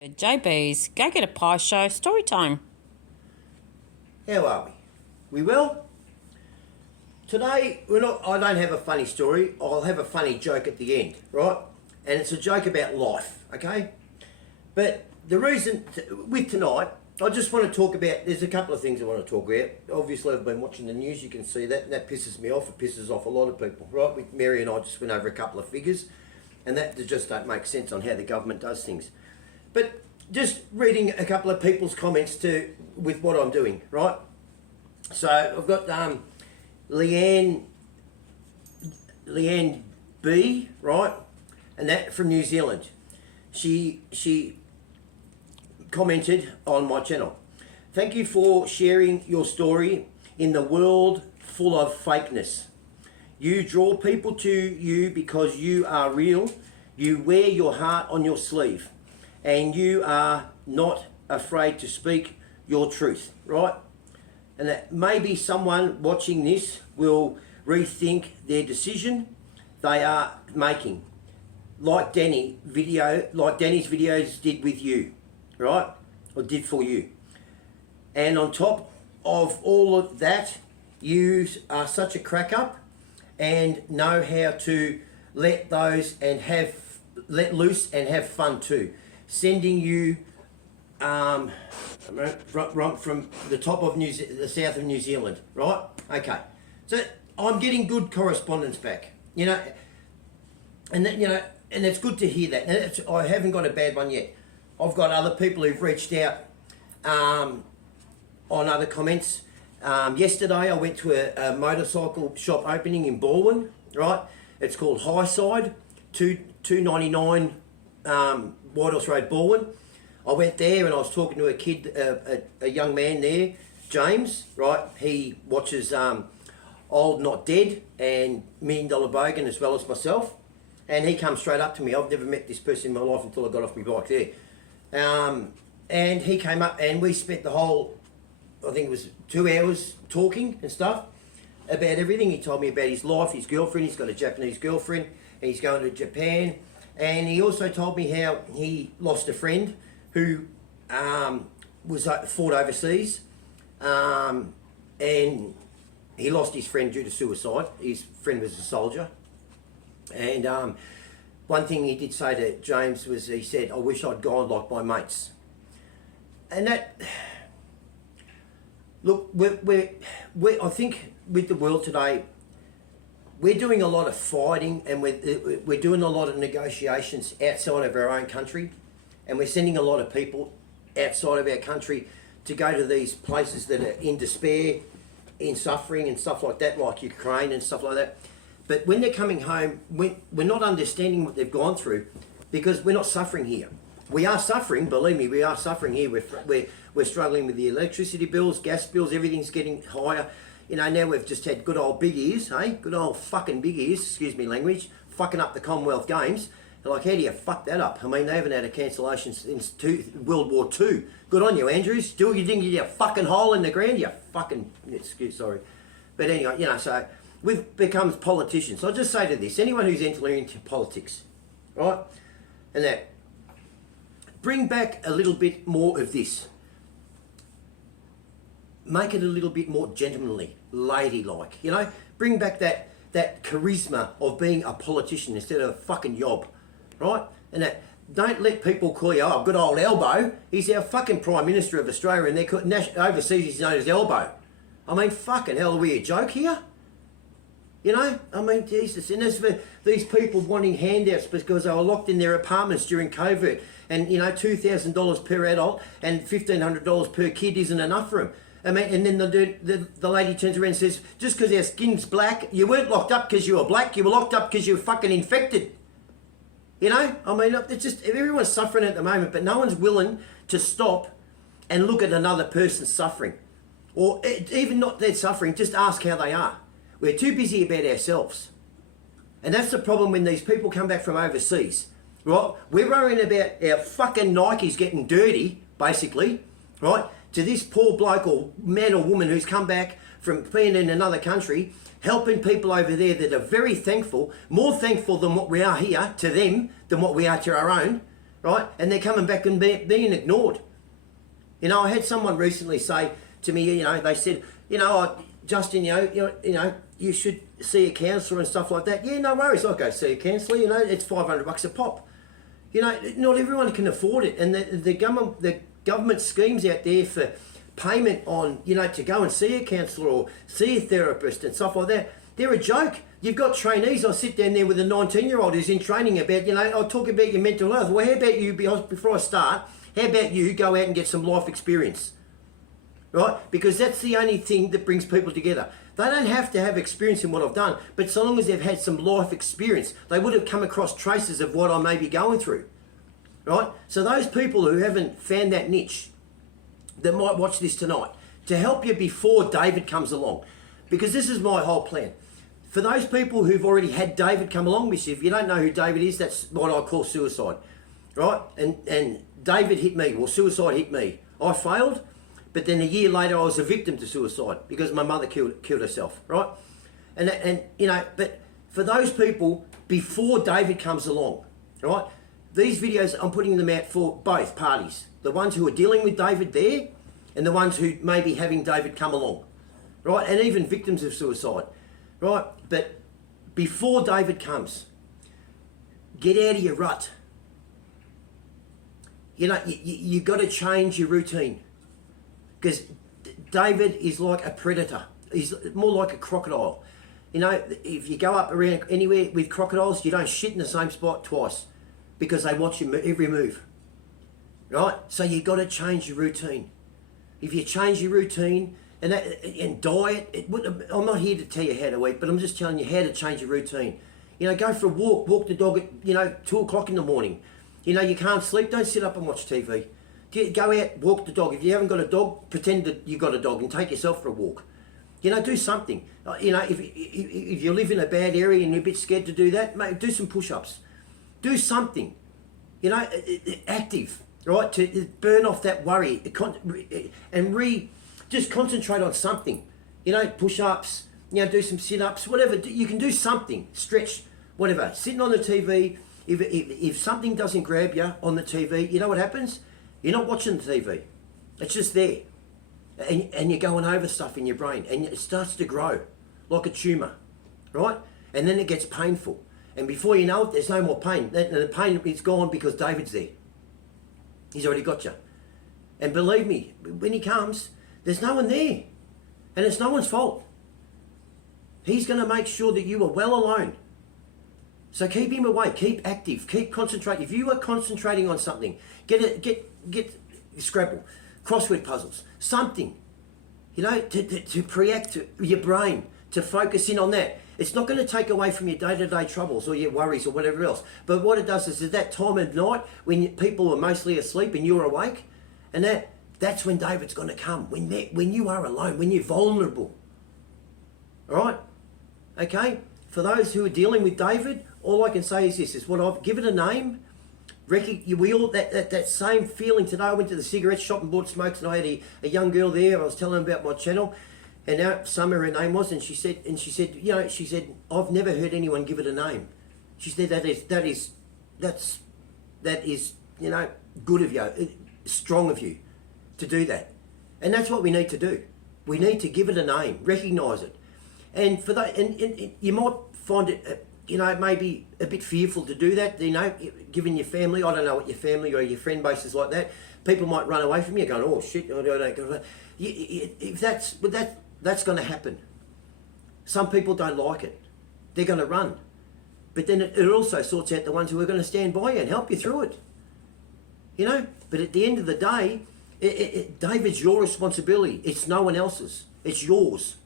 JB's Go Get a Pie Show story time. How are we? We well? Today, I don't have a funny story. I'll have a funny joke at the end, right? And it's a joke about life, okay? But the reason with tonight, I just want to talk about, there's a couple of things I want to talk about. Obviously, I've been watching the news, you can see that, and that pisses me off. It pisses off a lot of people, right? With Mary and I just went over a couple of figures, and that just don't make sense on how the government does things. But just reading a couple of people's comments with what I'm doing, right? So I've got Leanne B, right? And that from New Zealand. She commented on my channel. Thank you for sharing your story in the world full of fakeness. You draw people to you because you are real. You wear your heart on your sleeve. And you are not afraid to speak your truth, right? And that maybe someone watching this will rethink their decision they are making, like Danny's videos did with you, right? Or did for you. And on top of all of that, you are such a crack up and know how to let loose and have fun too. Sending you from the top of the south of New Zealand, right? Okay, so I'm getting good correspondence back, and that, and it's good to hear that. And I haven't got a bad one yet. I've got other people who've reached out on other comments. Yesterday I went to a motorcycle shop opening in Balwyn, right? It's called Highside, 299 Whitehorse Road, Balwyn. I went there and I was talking to a kid, a young man there, James, right? He watches Old Not Dead and $1 Million Bogan as well as myself. And he comes straight up to me. I've never met this person in my life until I got off my bike there. And he came up and we spent the whole, I think it was 2 hours talking and stuff about everything. He told me about his life, his girlfriend. He's got a Japanese girlfriend and he's going to Japan. And he also told me how he lost a friend who fought overseas, and he lost his friend due to suicide. His friend was a soldier. And one thing he did say to James was, he said, "I wish I'd gone like my mates." And that, look, I think with the world today, we're doing a lot of fighting and we're doing a lot of negotiations outside of our own country, and we're sending a lot of people outside of our country to go to these places that are in despair, in suffering and stuff like that, like Ukraine and stuff like that. But when they're coming home, we're not understanding what they've gone through because we're not suffering here. We are suffering, believe me, we are suffering here. We're struggling with the electricity bills, gas bills, everything's getting higher. Now we've just had good old big ears, hey? Good old fucking big ears, excuse me language, fucking up the Commonwealth Games. Like, how do you fuck that up? I mean, they haven't had a cancellation since World War II. Good on you, Andrews. Still, you didn't get a fucking hole in the ground, you fucking, sorry. But anyway, so we've become politicians. So I'll just say to this, anyone who's entering into politics, right? And that, bring back a little bit more of this. Make it a little bit more gentlemanly, ladylike, Bring back that charisma of being a politician instead of a fucking yob, right? And that, don't let people call you, oh, good old Elbow. He's our fucking Prime Minister of Australia and they're overseas he's known as Elbow. I mean, fucking hell, are we a joke here? I mean, Jesus. And as for these people wanting handouts because they were locked in their apartments during COVID and, $2,000 per adult and $1,500 per kid isn't enough for them. I mean, and then the lady turns around and says, just because our skin's black, you weren't locked up because you were black, you were locked up because you were fucking infected. I mean, it's just, everyone's suffering at the moment, but no one's willing to stop and look at another person's suffering. Or even not their suffering, just ask how they are. We're too busy about ourselves. And that's the problem when these people come back from overseas, right? We're worrying about our fucking Nikes getting dirty, basically, right? To this poor bloke or man or woman who's come back from being in another country helping people over there that are very thankful, more thankful than what we are here to them than what we are to our own, right? And they're coming back and being ignored. You know, I had someone recently say to me, you know, they said, you know, Justin, you should see a counsellor and stuff like that. Yeah, no worries, I'll go see a counsellor. You know, it's $500 a pop. You know, not everyone can afford it, and the government schemes out there for payment on, you know, to go and see a counsellor or see a therapist and stuff like that, they're a joke. You've got trainees. I sit down there with a 19-year-old who's in training about, you know, I'll talk about your mental health. Well, how about you, before I start, how about you go out and get some life experience, right? Because that's the only thing that brings people together. They don't have to have experience in what I've done, but so long as they've had some life experience, they would have come across traces of what I may be going through, right? So those people who haven't found that niche, that might watch this tonight, to help you before David comes along, because this is my whole plan. For those people who've already had David come along, which if you don't know who David is, that's what I call suicide, right? And David hit me, well, suicide hit me. I failed, but then a year later I was a victim to suicide because my mother killed herself, right? And you know, but for those people, before David comes along, right? These videos, I'm putting them out for both parties. The ones who are dealing with David there and the ones who may be having David come along, right? And even victims of suicide, right? But before David comes, get out of your rut. You know, you got to change your routine, because David is like a predator. He's more like a crocodile. You know, if you go up around anywhere with crocodiles, you don't shit in the same spot twice, because they watch your every move, right? So you got to change your routine. If you change your routine and diet, I'm not here to tell you how to eat, but I'm just telling you how to change your routine. You know, go for a walk the dog at 2 o'clock in the morning. You know, you can't sleep, don't sit up and watch TV. Go out, walk the dog. If you haven't got a dog, pretend that you've got a dog and take yourself for a walk. You know, do something. You know, if you live in a bad area and you're a bit scared to do that, mate, do some push-ups. Do something. You know, active, right? To burn off that worry and just concentrate on something. You know, push-ups, you know, do some sit-ups, whatever. You can do something, stretch, whatever. Sitting on the TV, if something doesn't grab you on the TV, you know what happens? You're not watching the TV. It's just there. And you're going over stuff in your brain, and it starts to grow like a tumour, right? And then it gets painful. And before you know it, there's no more pain. The pain is gone because David's there. He's already got you. And believe me, when he comes, there's no one there. And it's no one's fault. He's going to make sure that you are well alone. So keep him away, keep active, keep concentrating. If you are concentrating on something, get Scrabble, crossword puzzles, something, you know, to preact your brain, to focus in on that. It's not going to take away from your day-to-day troubles or your worries or whatever else. But what it does is at that time of night when people are mostly asleep and you're awake, and that's when David's going to come, when you are alone, when you're vulnerable. All right? Okay? For those who are dealing with David, all I can say is this, is what I've given it a name. We all, that same feeling today. I went to the cigarette shop and bought smokes, and I had a young girl there. I was telling her about my channel, and now Summer, her name was, and she said, you know, she said, I've never heard anyone give it a name. She said that is, you know, good of you, strong of you to do that. And that's what we need to do. We need to give it a name, recognise it. And for that, and you might find it, you know, maybe a bit fearful to do that, you know, given your family. I don't know what your family or your friend base is like that. People might run away from you going, oh shit, I don't go. If that's going to happen. Some people don't like it. They're going to run. But then it also sorts out the ones who are going to stand by you and help you through it. You know, but at the end of the day, David's your responsibility. It's no one else's. It's yours.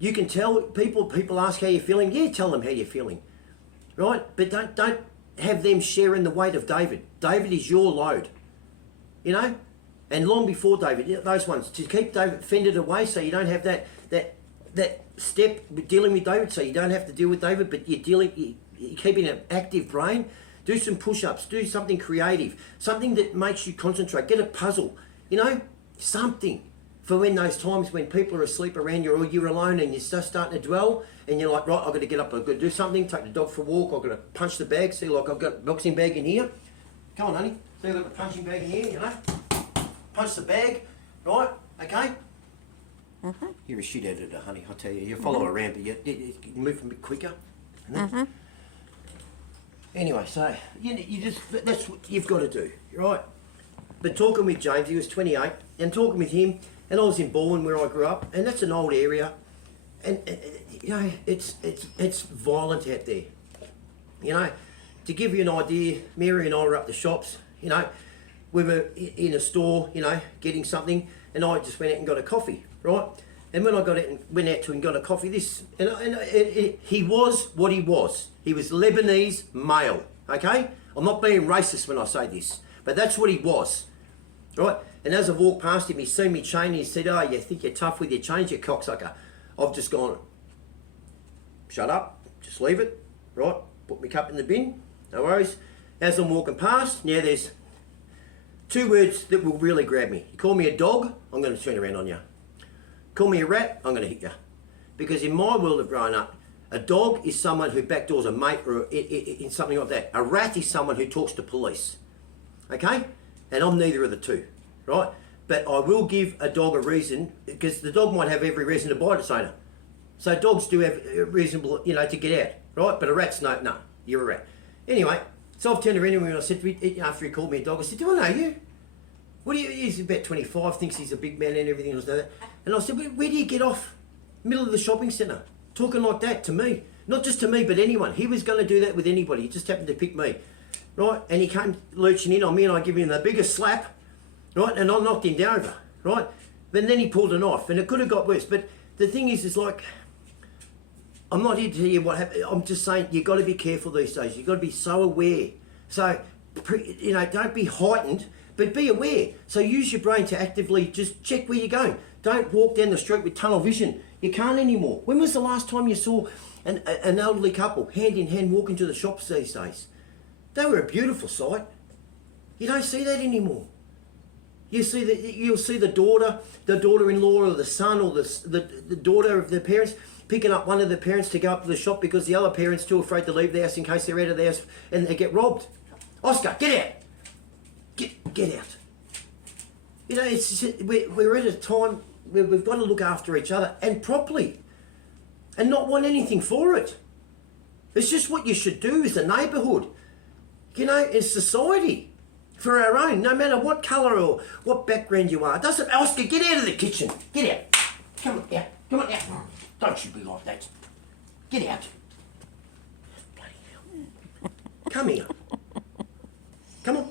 You can tell people ask how you're feeling. Yeah, tell them how you're feeling, right? But don't have them sharing the weight of David. David is your load, you know. And long before David, those ones to keep David fended away, so you don't have that step with dealing with David. So you don't have to deal with David, but you're keeping an active brain. Do some push-ups. Do something creative. Something that makes you concentrate. Get a puzzle. You know, something. For when those times when people are asleep around you or you're alone and you're just starting to dwell and you're like, right, I've got to get up, I've got to do something, take the dog for a walk, I've got to punch the bag, see, like I've got a boxing bag in here. Come on, honey. So you've got the punching bag in here, you know. Punch the bag, right? Okay. You're a shit editor, honey. I tell you, you follow around, but you move a bit quicker. Anyway, so you just that's what you've got to do, right? But talking with James, he was 28, and talking with him, and I was in Baldwin where I grew up, and that's an old area, and you know it's violent out there. You know, to give you an idea, Mary and I were up the shops. You know, we were in a store, you know, getting something, and I just went out and got a coffee, right? And when I went out to and got a coffee, he was what he was. He was Lebanese male, okay? I'm not being racist when I say this, but that's what he was, right? And as I walked past him, he seen me chain, and he said, "Oh, you think you're tough with your chains, you cocksucker." I've just gone, "Shut up, just leave it, right? Put my cup in the bin, no worries." As I'm walking past, now there's two words that will really grab me. You call me a dog, I'm going to turn around on you. Call me a rat, I'm going to hit you. Because in my world of growing up, a dog is someone who backdoors a mate or in something like that. A rat is someone who talks to police. Okay? And I'm neither of the two, right? But I will give a dog a reason, because the dog might have every reason to bite its owner. So dogs do have a reasonable, you know, to get out, right? But a rat's no, you're a rat. Anyway, so I've turned around to him and I said, after he called me a dog, I said, "Do I know you? What do you?" He's about 25, thinks he's a big man and everything else like that. And I said, "Where do you get off? Middle of the shopping centre, talking like that to me? Not just to me, but anyone. He was going to do that with anybody. He just happened to pick me, right? And he came lurching in on me, and I give him the biggest slap, right? And I knocked him down over, right? But then he pulled a knife, and it could have got worse. But the thing is like, I'm not here to tell you what happened. I'm just saying you've got to be careful these days. You've got to be so aware. So, you know, don't be heightened, but be aware. So use your brain to actively just check where you're going. Don't walk down the street with tunnel vision. You can't anymore. When was the last time you saw an elderly couple hand in hand walking to the shops these days? They were a beautiful sight. You don't see that anymore. You'll see the daughter-in-law or the son or the daughter of the parents picking up one of the parents to go up to the shop because the other parent's too afraid to leave the house in case they're out of the house and they get robbed. Oscar, get out! Get out! You know, we're at a time where we've got to look after each other and properly, and not want anything for it. It's just what you should do as a neighbourhood, you know, as society, for our own, no matter what colour or what background you are. It doesn't. Oscar, get out of the kitchen. Get out. Come on, out. Don't you be like that. Get out. Bloody hell. Come here. Come on.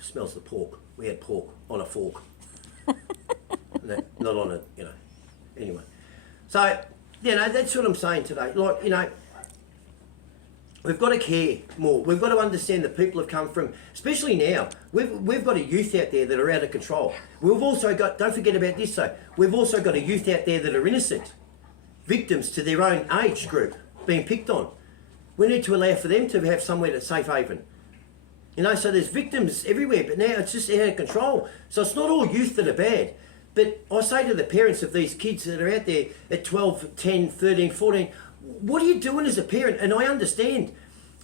Smells the pork. We had pork on a fork. Not on a, you know. Anyway. So, you know, that's what I'm saying today. Like, you know, we've got to care more. We've got to understand that people have come from, especially now, we've got a youth out there that are out of control. We've also got, don't forget about this though, we've also got a youth out there that are innocent, victims to their own age group, being picked on. We need to allow for them to have somewhere to safe haven. You know, so there's victims everywhere, but now it's just out of control. So it's not all youth that are bad. But I say to the parents of these kids that are out there at 12, 10, 13, 14, what are you doing as a parent? And I understand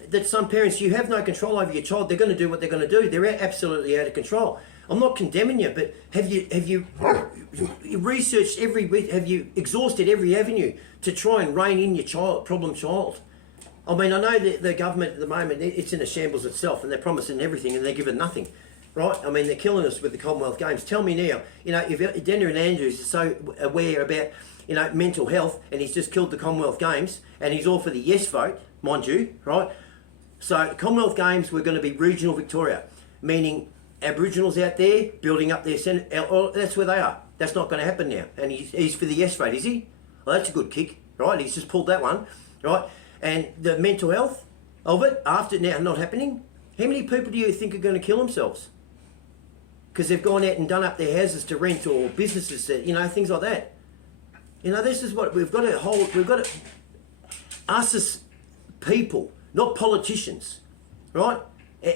that some parents, you have no control over your child. They're going to do what they're going to do. They're absolutely out of control. I'm not condemning you, but have you researched have you exhausted every avenue to try and rein in your problem child? I mean, I know that the government at the moment, it's in a shambles itself, and they're promising everything and they're giving nothing, right? I mean, they're killing us with the Commonwealth Games. Tell me now, you know, if Daniel Andrews is so aware about, you know, mental health, and he's just killed the Commonwealth Games, and he's all for the yes vote, mind you, right? So Commonwealth Games, we're going to be regional Victoria, meaning Aboriginals out there building up their Senate. That's where they are. That's not going to happen now. And he's for the yes vote, is he? Well, that's a good kick, right? He's just pulled that one, right? And the mental health of it, after now not happening, how many people do you think are going to kill themselves? Because they've gone out and done up their houses to rent, or businesses, to, you know, things like that. You know, this is what we've got to hold. We've got to, us as people, not politicians, right?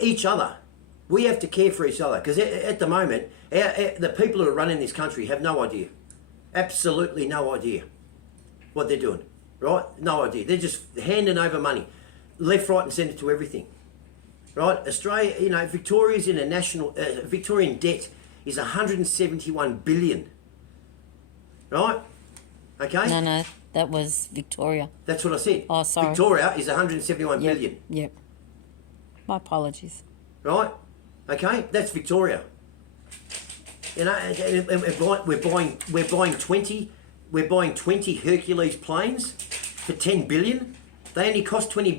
Each other. We have to care for each other, because at the moment, the people who are running this country have no idea. Absolutely no idea what they're doing, right? No idea. They're just handing over money, left, right and centre to everything. right? Australia, you know, Victoria's in a national, Victorian debt is 171 billion, right? Okay? No, that was Victoria. That's what I said. Oh, sorry. Victoria is 171 Yep. billion, Yep. My apologies. right? Okay? That's Victoria. You know, and we're buying 20 Hercules planes for 10 billion. They only cost $20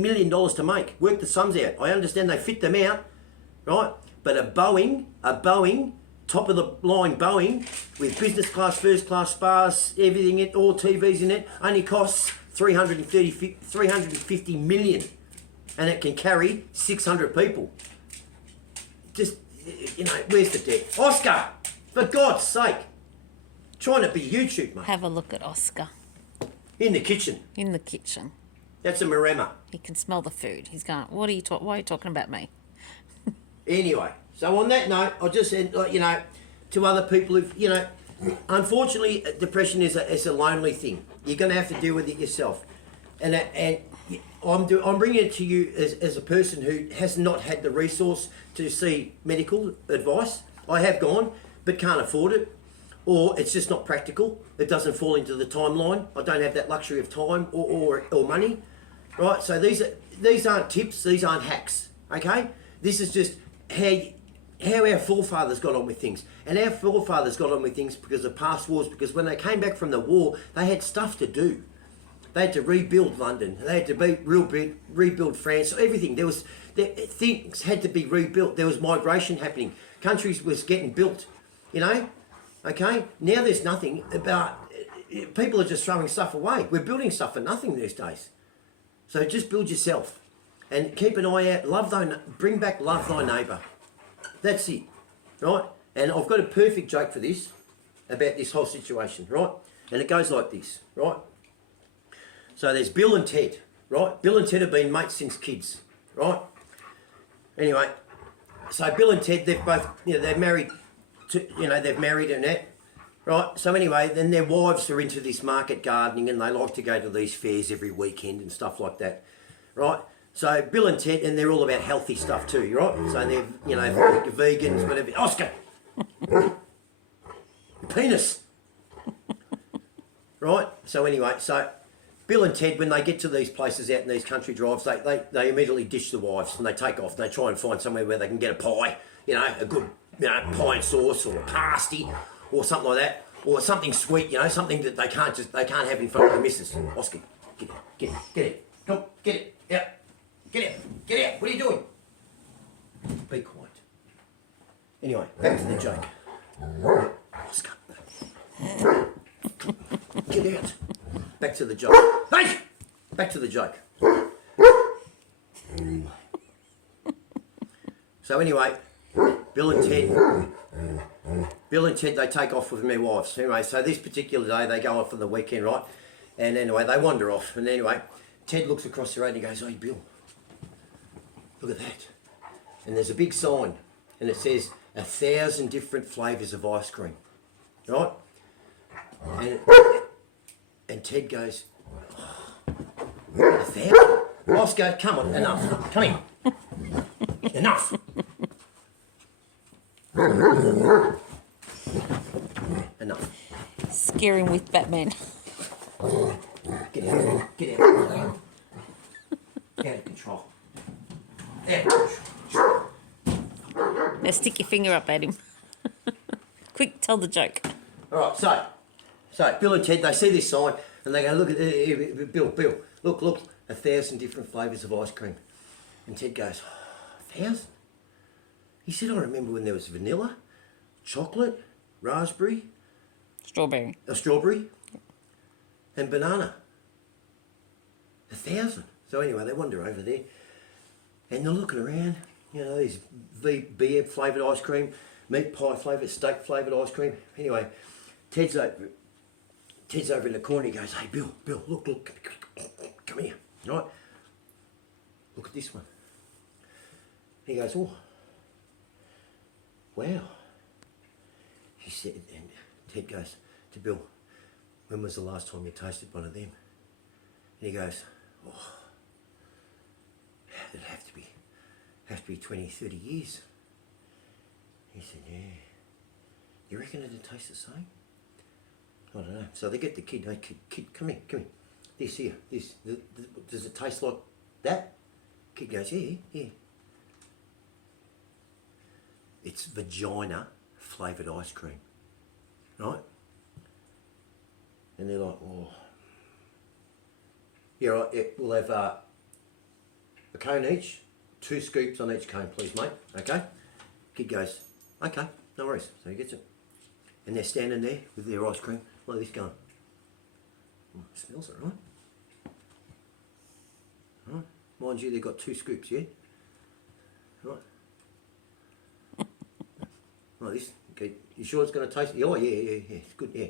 million to make. Work the sums out. I understand they fit them out, right? But a Boeing, top of the line Boeing, with business class, first class spas, everything, all TVs in it, only costs 350 million, and it can carry 600 people. Just, you know, where's the debt? Oscar, for God's sake, trying to be YouTube, mate. Have a look at Oscar In the kitchen. in the kitchen. That's a Maremma. He can smell the food. He's going, why are you talking about me? Anyway, so on that note, I just said, like, you know, to other people who've, you know, unfortunately, depression is a lonely thing. You're going to have to deal with it yourself. And I'm bringing it to you as a person who has not had the resource to see medical advice. I have gone, but can't afford it. Or it's just not practical. It doesn't fall into the timeline. I don't have that luxury of time or money. Right? So these aren't tips, these aren't hacks. Okay? This is just how our forefathers got on with things. And our forefathers got on with things because of past wars, because when they came back from the war, they had stuff to do. They had to rebuild London. They had to rebuild France. Everything. Things had to be rebuilt. There was migration happening. Countries was getting built. You know? Okay? Now there's nothing about... People are just throwing stuff away. We're building stuff for nothing these days. So just build yourself. And keep an eye out. Bring back love thy neighbour. That's it. Right? And I've got a perfect joke for this, about this whole situation. Right? And it goes like this. Right? So there's Bill and Ted. Right? Bill and Ted have been mates since kids. Right? Anyway, so Bill and Ted, they've both, you know, they're married they've married and that, right? So anyway, then their wives are into this market gardening and they like to go to these fairs every weekend and stuff like that, right? So Bill and Ted, and they're all about healthy stuff too, right? So they're, you know, vegans, whatever. Oscar! Penis! Right? So anyway, so Bill and Ted, when they get to these places out in these country drives, they immediately ditch the wives and they take off and they try and find somewhere where they can get a pie, you know, a good, you know, pie and sauce or a pasty or something like that, or something sweet, you know, something that they can't have in front of the missus. Oscar, get it, come, get it, out, get out, what are you doing? Be quiet. Anyway, back to the joke. Oscar, get out. Back to the joke. Hey! Back to the joke. So anyway, Bill and Ted, they take off with their wives. Anyway, so this particular day, they go off on the weekend, right? And anyway, they wander off. And anyway, Ted looks across the road and he goes, hey, Bill, look at that. And there's a big sign. And it says, 1,000 different flavours of ice cream. Right? And Ted goes, 1,000? Oscar, come on, enough. Come here. Enough. Enough. Scare him with Batman. Get out. Get out. Out of control. Out of control. Now stick your finger up at him. Quick, tell the joke. All right, so Bill and Ted, they see this sign and they go, look at Bill, look, 1,000 different flavours of ice cream. And Ted goes, 1,000? He said, I remember when there was vanilla, chocolate, raspberry, Strawberry. a strawberry, and banana. 1,000. So anyway, they wander over there and they're looking around, you know, these beer flavoured ice cream, meat pie flavoured, steak flavoured ice cream. Anyway, Ted's over in the corner. He goes, hey, Bill, look, come here, right? Look at this one. He goes, oh, wow. He said, and Ted goes to Bill, when was the last time you tasted one of them? And he goes, oh, it'd have to be Has to be 20, 30 years. He said, yeah. You reckon it'd taste the same? I don't know. So they get the kid, hey, kid, come here. This here, does it taste like that? Kid goes, yeah. It's vagina flavoured ice cream, right? And they're like, oh. Yeah, right, yeah, we'll have a cone each, 2 scoops on each cone, please, mate. Okay? Kid goes, okay, no worries. So he gets it. And they're standing there with their ice cream, like this going, oh, smells it, right? Right. Mind you, they've got 2 scoops, yeah? Right. Like this. Okay. You sure it's going to taste? Oh, yeah. It's good, yeah.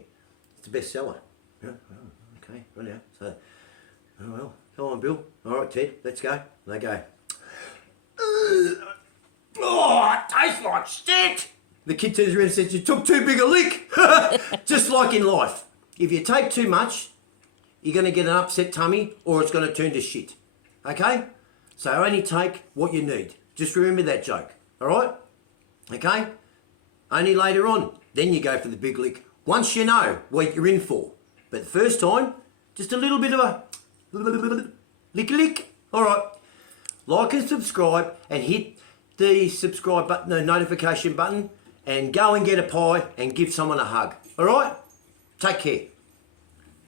It's the best seller. Yeah. Oh, okay, right now. So, oh well. Come on, Bill. All right, Ted, let's go. And they go, oh, it tastes like shit. The kid turns around and says, you took too big a lick. Just like in life. If you take too much, you're going to get an upset tummy or it's going to turn to shit. Okay? So only take what you need. Just remember that joke. All right? Okay? Only later on. Then you go for the big lick. Once you know what you're in for. But the first time, just a little bit of a lick. All right. Like and subscribe and hit the subscribe button, the notification button, and go and get a pie and give someone a hug. All right? Take care.